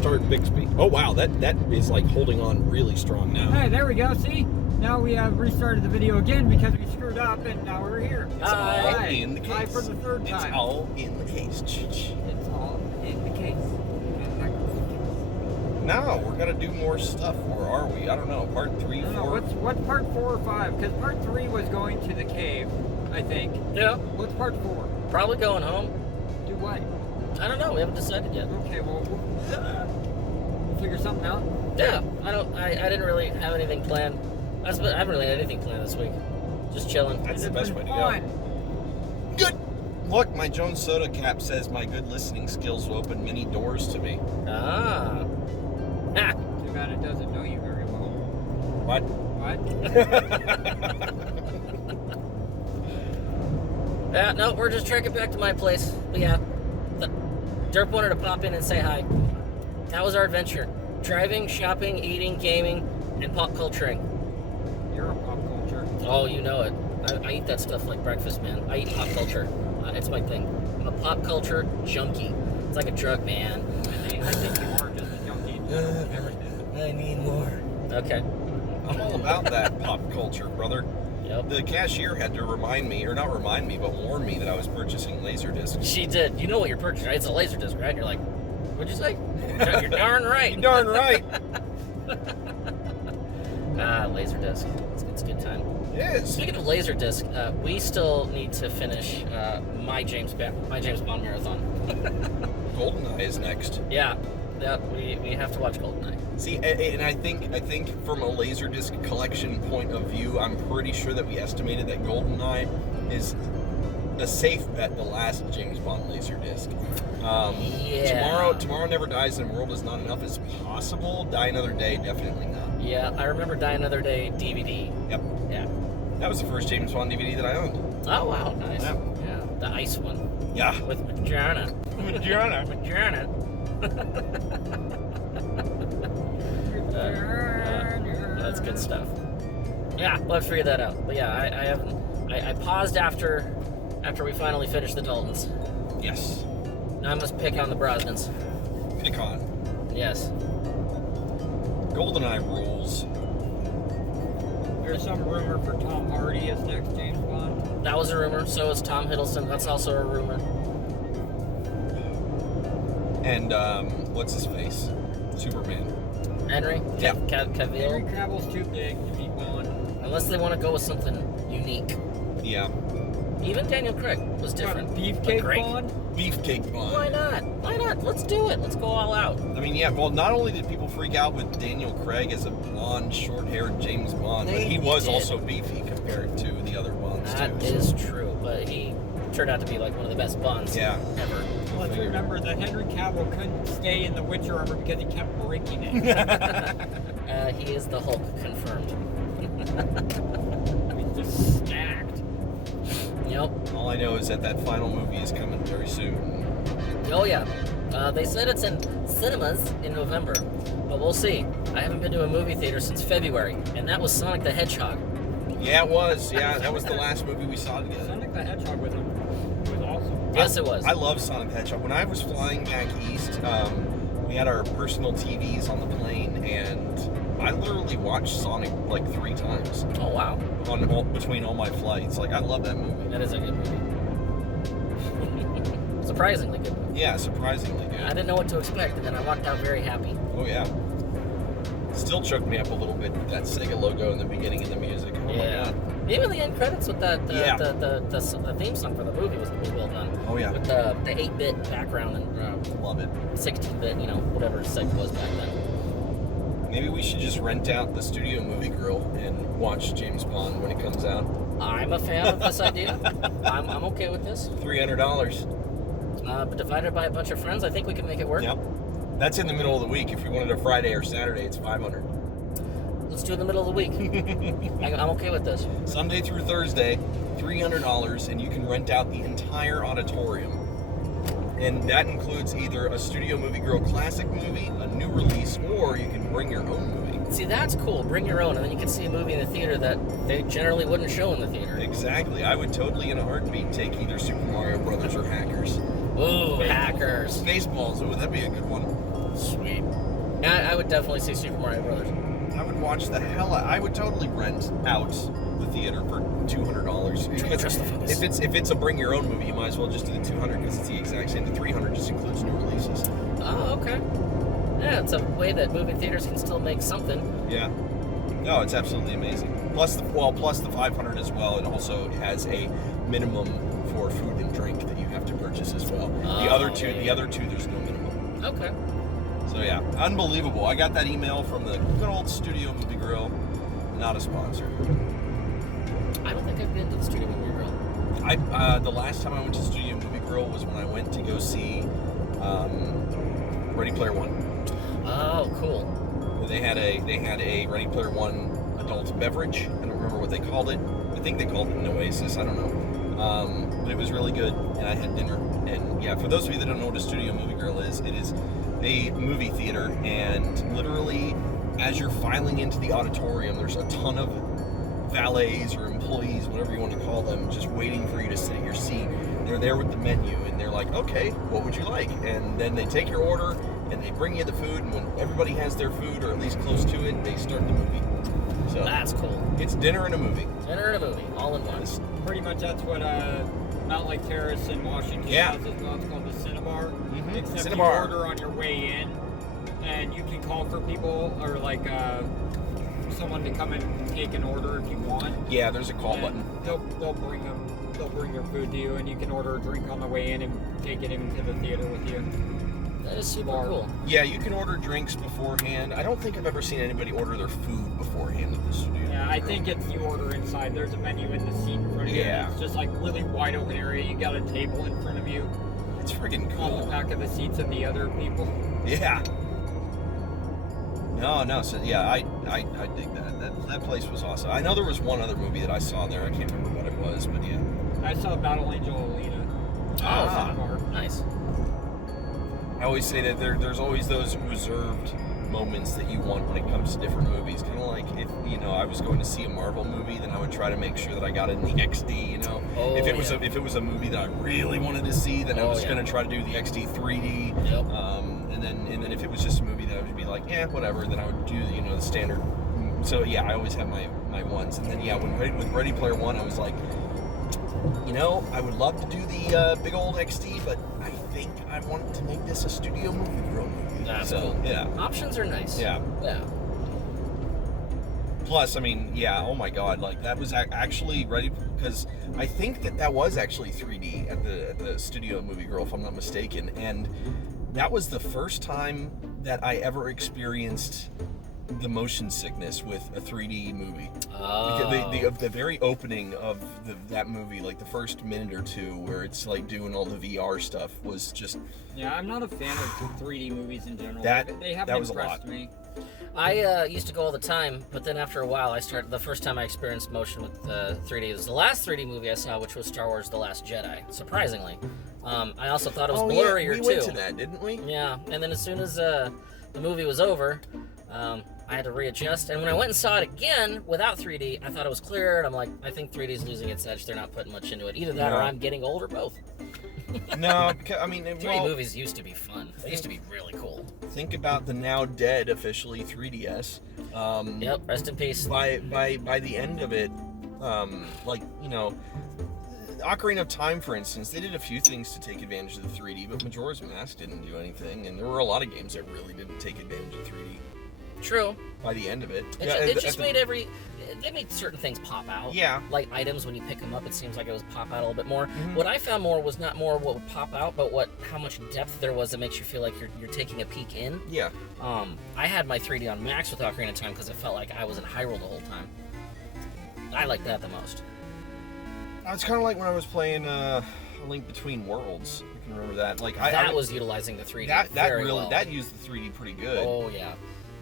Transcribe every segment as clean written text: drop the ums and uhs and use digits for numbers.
start Bixby. Oh wow, that is like holding on really strong now. Hey, there we go. See? Now we have restarted the video again because we screwed up, and now we're here. It's all in the case. Hi for the third time. It's all in the case. It's all in the case. No, we're gonna do more stuff, or are we? I don't know. Part 3, 4. No, what's part 4 or 5? Because part 3 was going to the cave, I think. Yeah. What's part 4? Probably going home. Do what? I don't know. We haven't decided yet. Okay, well, we'll figure something out. Yeah. I didn't really have anything planned. I haven't really had anything planned this week. Just chilling. That's the best way to go. Good. Look, my Jones Soda cap says my good listening skills will open many doors to me. Ah. Ha. Too bad it doesn't know you very well. What? What? Yeah, no, we're just trekking back to my place. But yeah, Derp wanted to pop in and say hi. That was our adventure. Driving, shopping, eating, gaming, and pop culturing. You're a pop culture. Oh, you know it. I eat that stuff like breakfast, man. I eat pop culture. It's my thing. I'm a pop culture junkie. It's like a drug, man. I think you are just a junkie in general. Everything. I need more. Okay. I'm all about that pop culture, brother. Yep. The cashier had to remind me, or not remind me, but warn me that I was purchasing Laserdiscs. She did. You know what you're purchasing, right? It's a Laserdisc, right? And you're like, what'd you say? You're darn right. You're darn right. Laserdisc. It's a good time. It is. Speaking of Laserdisc, we still need to finish my James Bond marathon. GoldenEye is next. Yeah, we have to watch GoldenEye. See, and I think from a Laserdisc collection point of view, I'm pretty sure that we estimated that GoldenEye is a safe bet, the last James Bond Laserdisc. Yeah. Tomorrow Never Dies and World Is Not Enough is possible. Die Another Day, definitely not. Yeah, I remember Die Another Day DVD. Yep. Yeah. That was the first James Bond DVD that I owned. Oh wow, nice. Yeah. Yeah, the ice one. Yeah. With Madonna. Madonna. Madonna. That's good stuff. Yeah, we'll have to figure that out. But yeah, I paused after we finally finished the Daltons. Yes. Now I must pick on the Brosnans. Pick on. Yes. GoldenEye rules. There's some rumor for Tom Hardy as next James Bond. That was a rumor. So is Tom Hiddleston. That's also a rumor. And what's his face? Superman. Henry? Yeah. Henry Cavill? Cavill's too big to be Bond. Unless they want to go with something unique. Yeah. Even Daniel Craig was different. What, Beefcake Great. Bond? Beefcake Bond. Why not? Why not? Let's do it. Let's go all out. I mean, yeah, well, not only did people freak out with Daniel Craig as a blonde, short-haired James Bond, but he was also beefy compared to the other Bonds, That too. is true, but he turned out to be like one of the best Bonds ever. Let's remember that Henry Cavill couldn't stay in the Witcher armor because he kept breaking it. He is the Hulk, confirmed. He's just stacked. Yep. All I know is that final movie is coming very soon. Oh, yeah. They said it's in cinemas in November, but we'll see. I haven't been to a movie theater since February, and that was Sonic the Hedgehog. Yeah, it was. Yeah, that was the last movie we saw together. Sonic the Hedgehog was awesome. Yes, it was. I love Sonic the Hedgehog. When I was flying back east, we had our personal TVs on the plane, and I literally watched Sonic like 3 times. Oh, wow. Between all my flights. Like, I love that movie. That is a good movie. Surprisingly good movie. Yeah, surprisingly good. I didn't know what to expect, and then I walked out very happy. Oh, yeah. Still choked me up a little bit with that Sega logo in the beginning of the music. Oh, my God. Even the end credits with that, Yeah. the theme song for the movie was well done. Oh, yeah. With the 8-bit background and Love it. 16-bit, whatever Sega was back then. Maybe we should just rent out the Studio Movie Grill and watch James Bond when it comes out. I'm a fan of this idea. I'm okay with this. $300. But divided by a bunch of friends, I think we can make it work. Yep. That's in the middle of the week. If you wanted a Friday or Saturday, it's $500. Let's do it in the middle of the week. I'm okay with this. Sunday through Thursday, $300, and you can rent out the entire auditorium. And that includes either a Studio Movie Grill classic movie, a new release, or you can bring your own movie. See, that's cool. Bring your own, and then you can see a movie in the theater that they generally wouldn't show in the theater. Exactly. I would totally, in a heartbeat, take either Super Mario Brothers or Hackers. Ooh, Hackers. Spaceballs. Ooh, that'd be a good one. Sweet. I would definitely see Super Mario Brothers. I would watch the hell out. I would totally rent out the theater for $200. Just the fuckers. If it's a bring your own movie, you might as well just do the $200 because it's the exact same. The $300 just includes new releases. Oh, okay. Yeah, it's a way that movie theaters can still make something. Yeah. No, it's absolutely amazing. Plus the $500 as well. It also has a minimum for food and drink that you have to purchase as well. The other two, there's no minimum. Okay. So yeah, unbelievable. I got that email from the good old Studio Movie Grill. Not a sponsor. I don't think I've been to the Studio Movie Grill. The last time I went to Studio Movie Grill was when I went to go see Ready Player One. Oh, cool. They had a Ready Player One adult beverage. I don't remember what they called it. I think they called it an Oasis. I don't know. But it was really good, and I had dinner. And yeah, for those of you that don't know what a Studio Movie Grill is, it is a movie theater, and literally, as you're filing into the auditorium, there's a ton of valets or employees, whatever you want to call them, just waiting for you to sit at your seat. They're there with the menu, and they're like, okay, what would you like? And then they take your order, and they bring you the food, and when everybody has their food, or at least close to it, they start the movie. So That's cool. it's dinner and a movie. Dinner and a movie, all in one. Pretty much that's what Mount Lake Terrace in Washington Yeah. has as well. It's called the Cinnabar. Mhm. Except Cinnabar. you order on your way in, and you can call for people or like someone to come and take an order if you want. Yeah, there's a call And button. They'll bring your food to you, and you can order a drink on the way in and take it into the theater with you. That is super Bar. cool. Yeah, you can order drinks beforehand. I don't think I've ever seen anybody order their food beforehand at the studio. Yeah, I think it's you order inside. There's a menu in the seat in front of you. Yeah. And it's just like really wide open area. You got a table in front of you It's freaking on the cool. back of the seats and the other people. Yeah. No. So yeah, I dig that. That place was awesome. I know there was one other movie that I saw there. I can't remember what it was, but yeah. I saw Battle Angel Alita. Ah. Cinnabar. Nice. I always say that there's always those reserved moments that you want when it comes to different movies. Kind of like if I was going to see a Marvel movie, then I would try to make sure that I got it in the XD. Oh, if it was yeah. Oh, if it was a movie that I really wanted to see, then I was going to try to do the XD 3D. Yep. And then if it was just a movie that I would be like, yeah, whatever, then I would do the standard. So yeah, I always have my ones. And then yeah, with Ready Player One, I was like, I would love to do the big old XD, but I think I want to make this a Studio Movie Grill movie. That's so cool. yeah, Options are nice. yeah. Yeah. Plus, I mean, yeah, oh my God, like that was actually ready, because I think that was actually 3D at the Studio Movie Grill, if I'm not mistaken, and that was the first time that I ever experienced the motion sickness with a 3D movie. Because the very opening of that movie, like the first minute or two, where it's like doing all the VR stuff, was just Yeah, I'm not a fan of 3D movies in general. That- they haven't that was a impressed lot. me. I used to go all the time, but then after a while, the first time I experienced motion with 3D was the last 3D movie I saw, which was Star Wars: The Last Jedi. Surprisingly, I also thought it was blurrier we too. went to that, didn't we? Yeah, and then as soon as the movie was over, I had to readjust. And when I went and saw it again without 3D, I thought it was clearer. And I'm like, I think 3D is losing its edge. They're not putting much into it. Either that, or No. I'm getting old, or both. No, because, I mean, 3D movies used to be fun. They used to be really cool. think about the now dead, officially 3DS. Yep. Rest in peace. By the end of it, Ocarina of Time, for instance, they did a few things to take advantage of the 3D, but Majora's Mask didn't do anything, and there were a lot of games that really didn't take advantage of 3D True. by the end of it. It just made they made certain things pop out. Yeah. Like items, when you pick them up, it seems like it was pop out a little bit more. Mhm. What I found more was not more what would pop out, but how much depth there was that makes you feel like you're taking a peek in. Yeah. I had my 3D on max with Ocarina of Time because it felt like I was in Hyrule the whole time. I like that the most. It's kind of like when I was playing A Link Between Worlds. You can remember that? Like That was utilizing the 3D that very really well. that used the 3D pretty good. Oh yeah.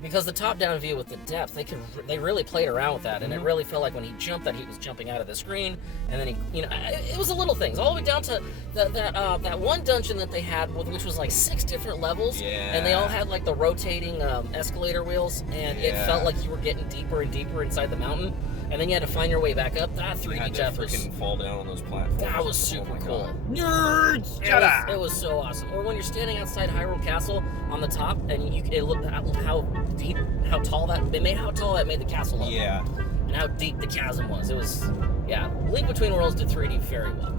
Because the top-down view with the depth, they really played around with that, and it really felt like when he jumped that he was jumping out of the screen, and then it was the little things, all the way down to that one dungeon that they had, which was like 6 different levels, and they all had like the rotating escalator wheels, and it felt like you were getting deeper and deeper inside the mountain, and then you had to find your way back up. That 3D depth was freaking fall down on those platforms. That was super cool. Nerds! It was so awesome. Or when you're standing outside Hyrule Castle on the top, and it looked how deep, how tall that made the castle look. Yeah. And how deep the chasm was. It was, Link Between Worlds did 3D very well.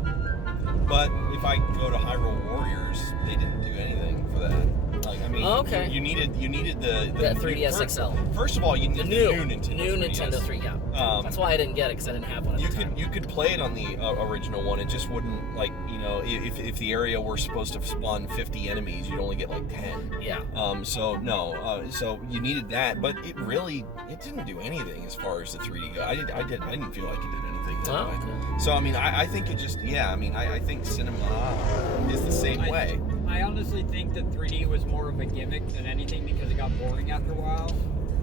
But if I go to Hyrule Warriors, they didn't do anything for that. Like, I mean, you needed the 3DS XL. First of all, you needed the new Nintendo 3. Yeah. That's why I didn't get it, because I didn't have one. You could play it on the original one. It just wouldn't, like, if the area were supposed to spawn 50 enemies, you'd only get like 10. Yeah. So you needed that, but it didn't do anything as far as the 3D go. I didn't feel like it did anything that way. Okay. So I mean, I think it just I think cinema is the same way. I honestly think that 3D was more of a gimmick than anything because it got boring after a while.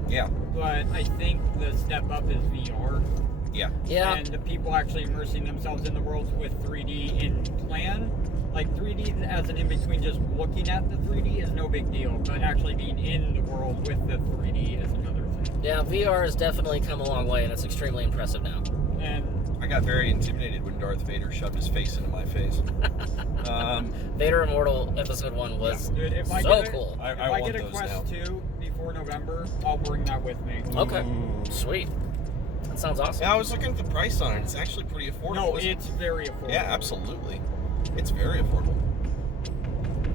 Yeah. But I think the step up is VR. Yeah. Yeah. And the people actually immersing themselves in the worlds with 3D in plan. Like 3D as an in-between, just looking at the 3D is no big deal, but actually being in the world with the 3D is another thing. Yeah, VR has definitely come a long way, and it's extremely impressive now. And I got very intimidated when Darth Vader shoved his face into my face. Vader Immortal Episode 1 was dude, if I so get cool. If I get a Quest 2 before November, I'll bring that with me. Okay, sweet. That sounds awesome. Yeah, I was looking at the price on it. It's actually pretty affordable. No, it's very affordable. Yeah, absolutely. It's very affordable.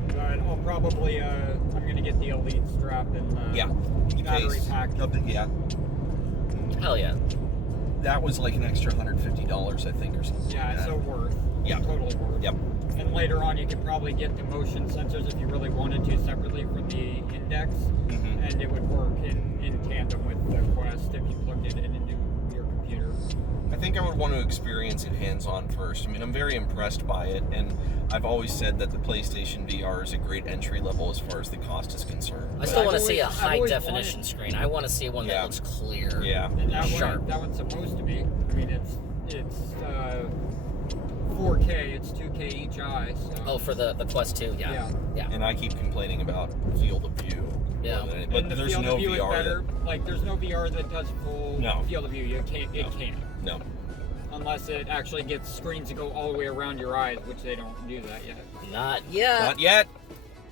But I'll probably, I'm going to get the Elite strap and the battery pack. Yeah. Hell yeah. That was like an extra $150, I think, or something. Yeah, like so worth. Yeah. Totally worth. Yep. And later on, you could probably get the motion sensors if you really wanted to separately for the Index, and it would work in tandem with the Quest if you plugged it in into your computer. I think I would want to experience it hands-on first. I mean, I'm very impressed by it, and I've always said that the PlayStation VR is a great entry level as far as the cost is concerned. I still want to see a I've high always definition wanted- screen. I want to see one that looks clear. Yeah. And that Sharp. that one's supposed to be. I mean, it's 4K. It's 2K each eye. So. Oh, for the Quest 2, yeah. And I keep complaining about field of view. Yeah. But And the there's field no of view VR. is better. Like, there's no VR that does full field of view. It can't. No. Unless it actually gets screens to go all the way around your eyes, which they don't do that yet. Not yet. Not yet.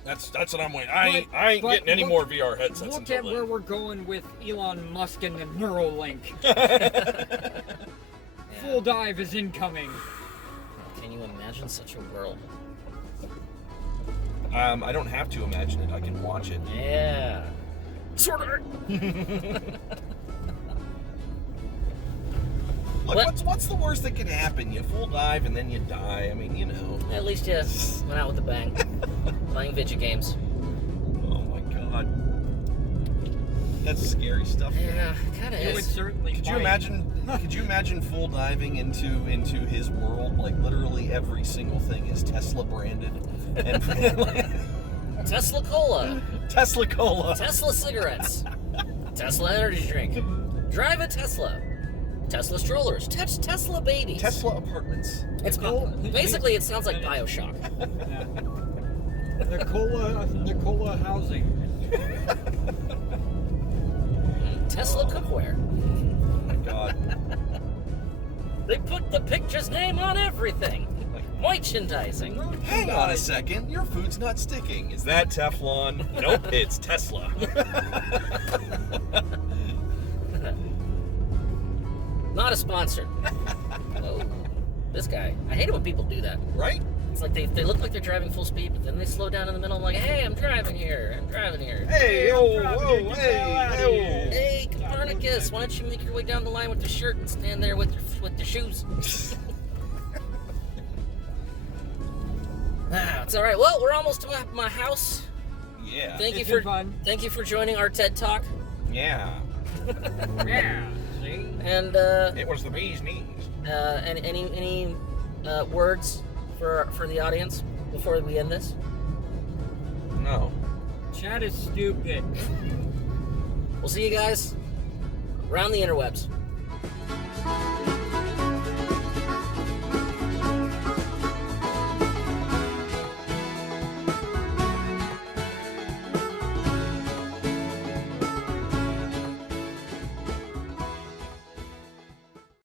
That's what I'm waiting. I ain't getting any more VR headsets Look until at then. where we're going with Elon Musk and the Neuralink. Full dive is incoming. Can you imagine such a world? I don't have to imagine it. I can watch it. Yeah. Sword art. Look, what's the worst that could happen? You full dive and then you die. I mean, you know. At least you went out with a bang. Playing video games. Oh my god. That's scary stuff. Yeah, kind of It would is. certainly. Could you imagine full diving into his world? Like literally every single thing is Tesla branded and Tesla Cola. Tesla Cola. Tesla cigarettes. Tesla energy drink. Drive a Tesla. Tesla strollers. Tesla babies. Tesla apartments. It's basically it sounds like BioShock. The cola housing. Tesla cookware. Oh my god. They put the picture's name on everything. Merchandising. Hang on a second. Your food's not sticking. Is that Teflon? Nope, it's Tesla. Not a sponsor. Oh, this guy. I hate it when people do that. Right? It's like they look like they're driving full speed, but then they slow down in the middle. I'm like, hey, I'm driving here. Hey, yo, whoa, hey. Hey, Copernicus, why don't you make your way down the line with your shirt and stand there with your shoes? It's all right. Well, we're almost to my house. Yeah. Thank It's you for been fun. thank you for joining our TED Talk. Yeah. Yeah. See? And It was the bee's knees. any words for the audience before we end this? No. Chat is stupid. We'll see you guys around the interwebs.